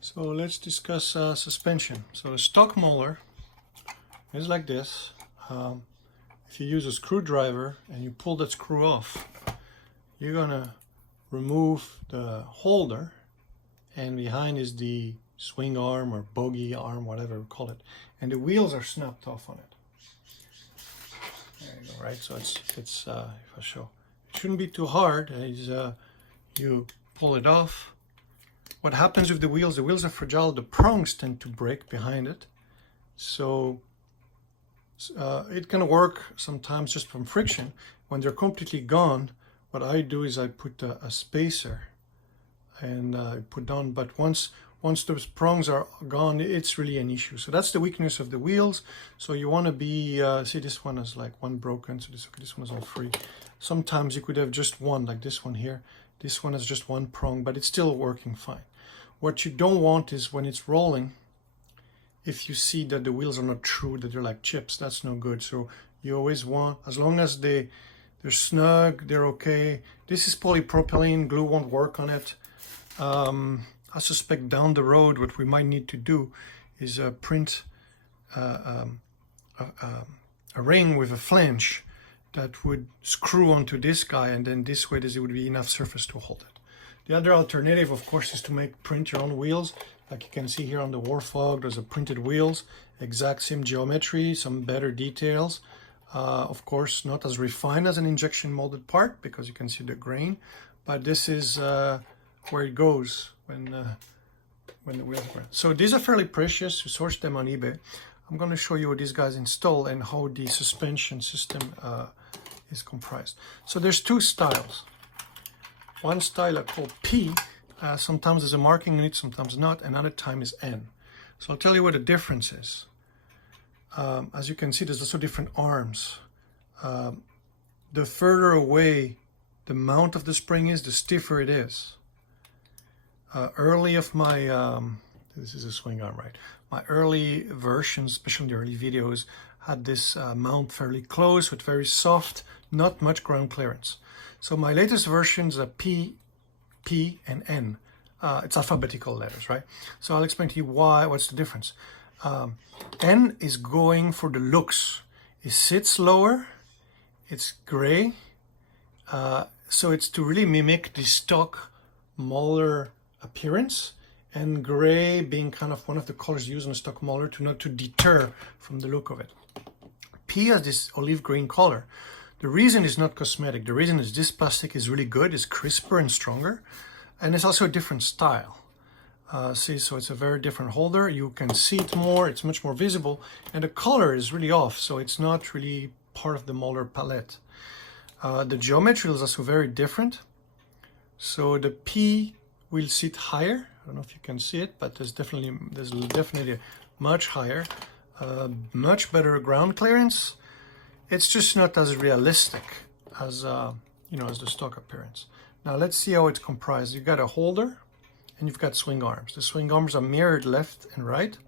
So let's discuss suspension. So a stock Mauler is like this. If you use a screwdriver and you pull that screw off, you're gonna remove the holder, and behind is the swing arm or bogey arm, whatever we call it, and the wheels are snapped off on it. There you go, right? So it's if I show, it shouldn't be too hard. You pull it off. What happens with the wheels? The wheels are fragile. The prongs tend to break behind it, so it can work sometimes just from friction. When they're completely gone, what I do is I put a spacer and I put down. But once those prongs are gone, it's really an issue. So that's the weakness of the wheels. So you want to be see, this one is like one broken, so this one is all free. Sometimes you could have just one, like this one here. This one has just one prong, but it's still working fine. What you don't want is when it's rolling, if you see that the wheels are not true, that they're like chips, that's no good. So you always want, as long as they're snug, they're okay. This is polypropylene, glue won't work on it. I suspect down the road what we might need to do is print a ring with a flange that would screw onto this guy, and then this way there would be enough surface to hold it. The other alternative, of course, is to print your own wheels. Like you can see here on the Warthog, there's a printed wheels, exact same geometry, some better details. Of course, not as refined as an injection molded part because you can see the grain, but this is where it goes when the wheels are. So these are fairly precious. You source them on eBay. I'm going to show you what these guys install and how the suspension system is comprised. So there's two styles. One style I call P. Sometimes there's a marking in it, sometimes not. Another time is N. So I'll tell you what the difference is. As you can see, there's also different arms. The further away the mount of the spring is, the stiffer it is. Early of my, this is a swing arm, right? My early versions, especially the early videos, had this mount fairly close with very soft, not much ground clearance. So my latest versions are P, and N. It's alphabetical letters, right? So I'll explain to you what's the difference. N is going for the looks. It sits lower, it's gray, so it's to really mimic the stock Mauler appearance, and gray being kind of one of the colors used on a stock Mauler to deter from the look of it. P has this olive green color. The reason is not cosmetic. The reason is this plastic is really good, it's crisper and stronger, and it's also a different style. See, so it's a very different holder. You can see it more, it's much more visible, and the color is really off, so it's not really part of the Mauler palette. The geometry is also very different. So the P will sit higher. I don't know if you can see it, but there's definitely much higher, much better ground clearance. It's just not as realistic as as the stock appearance. Now let's see how it's comprised. You've got a holder and you've got swing arms. The swing arms are mirrored left and right,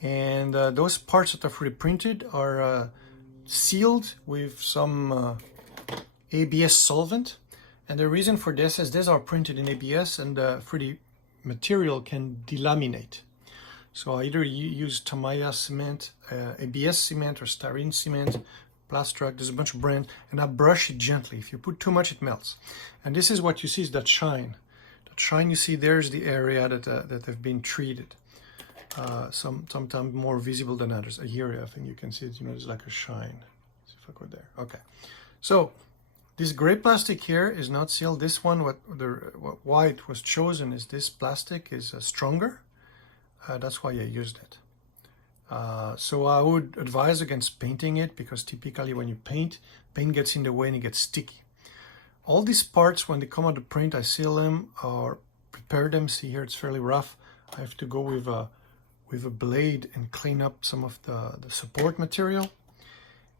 and those parts that are 3D printed are sealed with some ABS solvent. And the reason for this is these are printed in ABS, and the 3D material can delaminate. So I either use Tamiya cement, ABS cement, or styrene cement, Plastrac, there's a bunch of brands, and I brush it gently. If you put too much, it melts. And this is what you see is that shine. That shine you see there is the area that have been treated. Sometimes more visible than others. Here, I think you can see it, there's like a shine. Let's see if I go there. Okay. So this gray plastic here is not sealed. This one, why it was chosen is this plastic is stronger. That's why I used it. So I would advise against painting it, because typically when you paint gets in the way and it gets sticky. All these parts, when they come out of print, I seal them or prepare them. See here, it's fairly rough. I have to go with a blade and clean up some of the support material.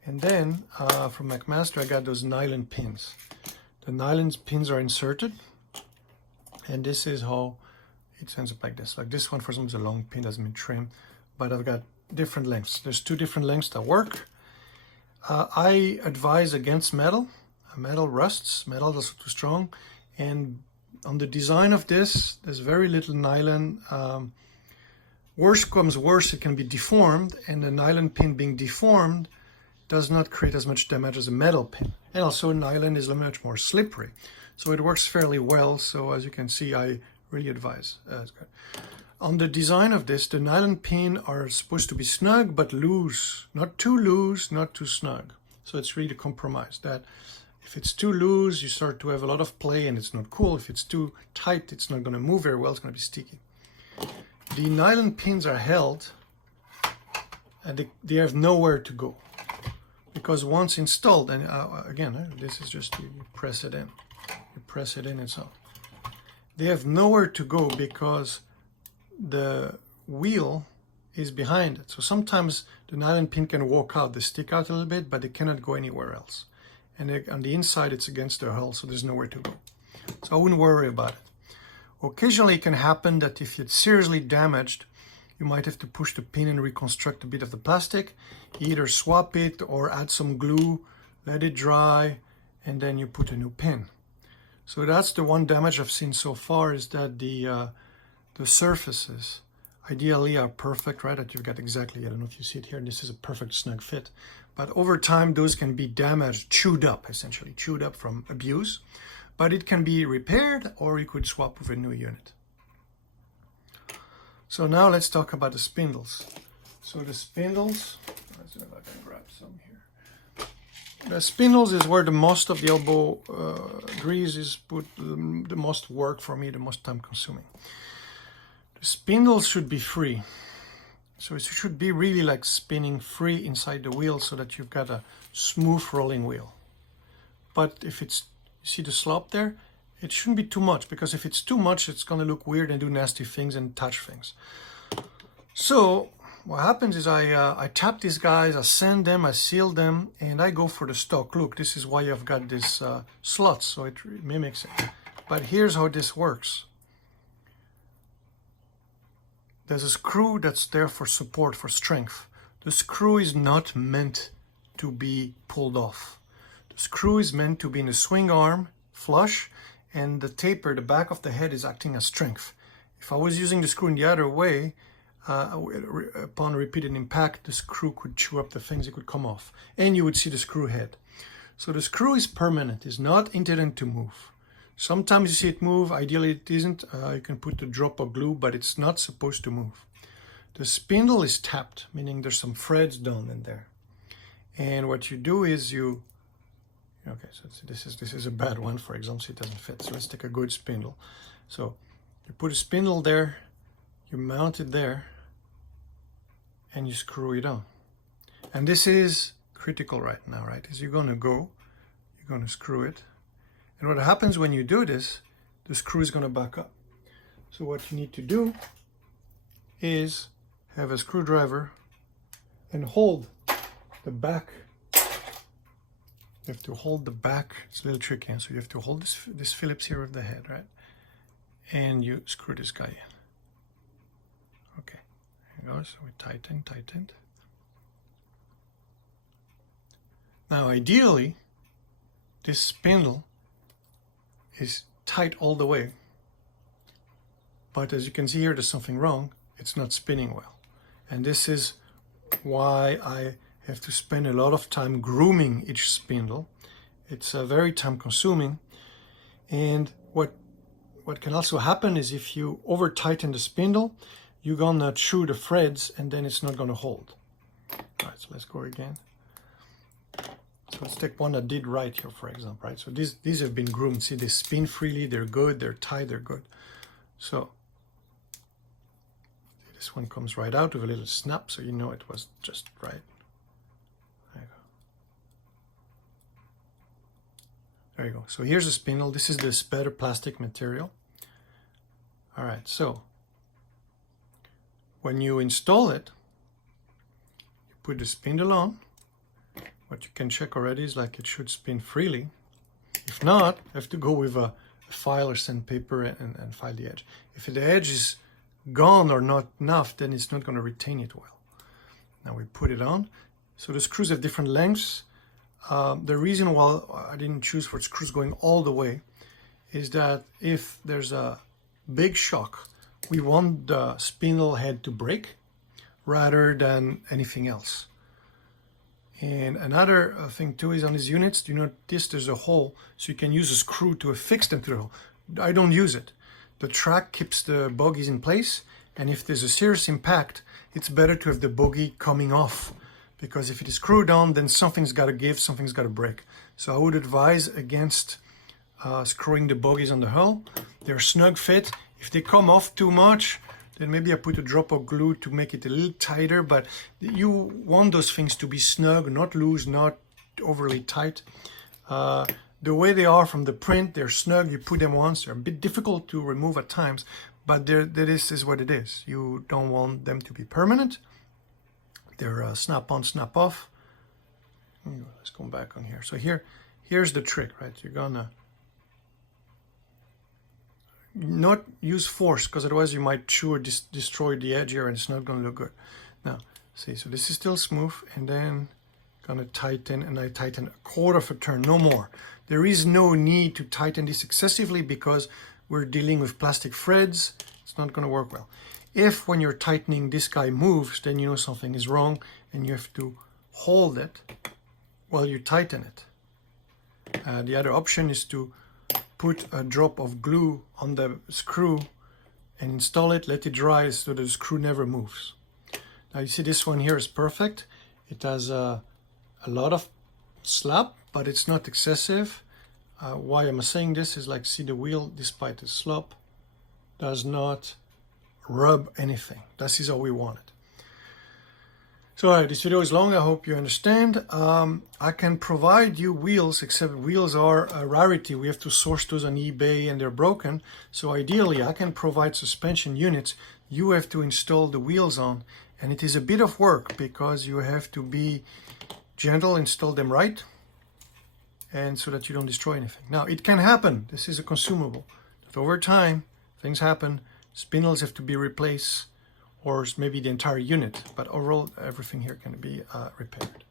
And then from McMaster, I got those nylon pins. The nylon pins are inserted, and this is how it ends up like this. Like this one, for example, is a long pin that's been trimmed, but I've got different lengths. There's two different lengths that work. I advise against metal. Metal rusts. Metal is also too strong, and On the design of this, there's very little nylon. Worse comes worse, it can be deformed, and the nylon pin being deformed does not create as much damage as a metal pin. And also nylon is much more slippery, so it works fairly well. So as you can see, I really advise. That's good. On the design of this, the nylon pin are supposed to be snug but loose, not too loose, not too snug. So it's really a compromise that if it's too loose, you start to have a lot of play and it's not cool. If it's too tight, it's not going to move very well, it's going to be sticky. The nylon pins are held and they have nowhere to go. Because once installed, and again, this is just you press it in. You press it in and so on. They have nowhere to go because the wheel is behind it. So sometimes the nylon pin can walk out. They stick out a little bit, but they cannot go anywhere else. And on the inside, it's against the hull, so there's nowhere to go. So I wouldn't worry about it. Occasionally, it can happen that if it's seriously damaged, you might have to push the pin and reconstruct a bit of the plastic. Either swap it or add some glue, let it dry, and then you put a new pin. So that's the one damage I've seen so far, is that the surfaces ideally are perfect, right? That you've got exactly, I don't know if you see it here, this is a perfect snug fit. But over time, those can be damaged, chewed up, essentially, chewed up from abuse. But it can be repaired, or you could swap with a new unit. So now let's talk about the spindles. So the spindles, let's see if I can grab some here. The spindles is where the most of the elbow grease is put, the most work for me, the most time consuming. The spindles should be free. So it should be really like spinning free inside the wheel so that you've got a smooth rolling wheel. But if it's, you see the slop there? It shouldn't be too much, because if it's too much, it's going to look weird and do nasty things and touch things. So what happens is I tap these guys, I sand them, I seal them, and I go for the stock look. This is why I've got this slots, so it mimics it. But here's how this works. There's a screw that's there for support, for strength. The screw is not meant to be pulled off. The screw is meant to be in a swing arm, flush, and the taper, the back of the head, is acting as strength. If I was using the screw in the other way, upon repeated impact, the screw could chew up the things, it could come off, and you would see the screw head. So the screw is permanent, it's not intended to move. Sometimes you see it move, ideally it isn't. You can put a drop of glue, but it's not supposed to move. The spindle is tapped, meaning there's some threads down in there. And what you do is you, okay, so this is a bad one, for example, so it doesn't fit. So let's take a good spindle. So you put a spindle there, you mount it there, and you screw it on. And this is critical right now, right? Is you're gonna screw it. And what happens when you do this, the screw is gonna back up. So what you need to do is have a screwdriver and hold the back. You have to hold the back. It's a little tricky, so you have to hold this Phillips here of the head, right? And you screw this guy in. Okay, there you go. So we tightened. Now, ideally, this spindle is tight all the way. But as you can see here, there's something wrong. It's not spinning well. And this is why I have to spend a lot of time grooming each spindle. It's very time consuming. And what can also happen is if you over tighten the spindle, you're gonna chew the threads and then it's not gonna hold. All right, so let's go again. So let's take one that did right here, for example, right? So these have been groomed. See, they spin freely, they're good, they're tight, they're good. So this one comes right out with a little snap, so you know it was just right. There you go. So here's a spindle. This is this better plastic material. All right, so when you install it, you put the spindle on. What you can check already is like it should spin freely. If not, you have to go with a file or sandpaper and file the edge. If the edge is gone or not enough, then it's not going to retain it well. Now we put it on. So the screws have different lengths. The reason why I didn't choose for screws going all the way is that if there's a big shock, we want the spindle head to break rather than anything else. And another thing too is on these units, you notice there's a hole, so you can use a screw to affix them to the hole. I don't use it. The track keeps the bogies in place, and if there's a serious impact, it's better to have the bogie coming off, because if it is screwed on, then something's got to give, something's got to break. So I would advise against screwing the bogies on the hull. They're snug fit. If they come off too much, then maybe I put a drop of glue to make it a little tighter, but you want those things to be snug, not loose, not overly tight. The way they are from the print, they're snug. You put them once, they're a bit difficult to remove at times, but this is what it is. You don't want them to be permanent. They're snap on, snap off. Let's go back on here. So here's the trick, right? You're gonna not use force, because otherwise you might chew or destroy the edge here and it's not gonna look good. Now, see, so this is still smooth, and then gonna tighten, and I tighten a quarter of a turn, no more. There is no need to tighten this excessively because we're dealing with plastic threads. It's not gonna work well. If when you're tightening this guy moves, then you know something is wrong and you have to hold it while you tighten it. The other option is to put a drop of glue on the screw and install it, let it dry so the screw never moves. Now you see this one here is perfect. It has a lot of slap, but it's not excessive. Why I'm saying this is, like, see the wheel, despite the slop, does not rub anything. This is how we want it. So all right, this video is long. I hope you understand. I can provide you wheels, except wheels are a rarity. We have to source those on eBay and they're broken. So ideally I can provide suspension units. You have to install the wheels on, and it is a bit of work because you have to be gentle, install them right, and so that you don't destroy anything. Now it can happen, this is a consumable, but over time things happen, spindles have to be replaced, or maybe the entire unit, but overall everything here can be repaired.